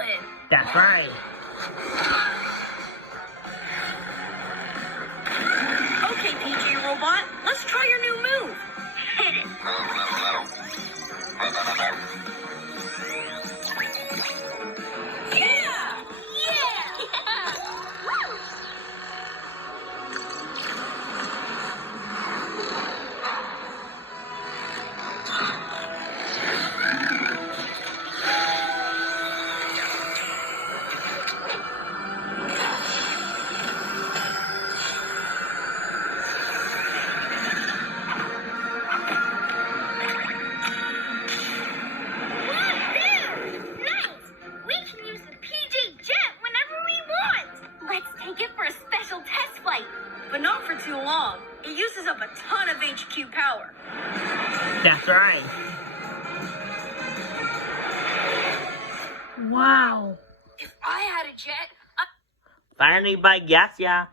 pilot. That's right. Okay, PJ Robot, let's try your new move. Hit it. Yeah! Yeah! Woo! But not for too long. It uses up a ton of HQ power. That's right. Wow. If I had a jet, Finally by gas, yeah.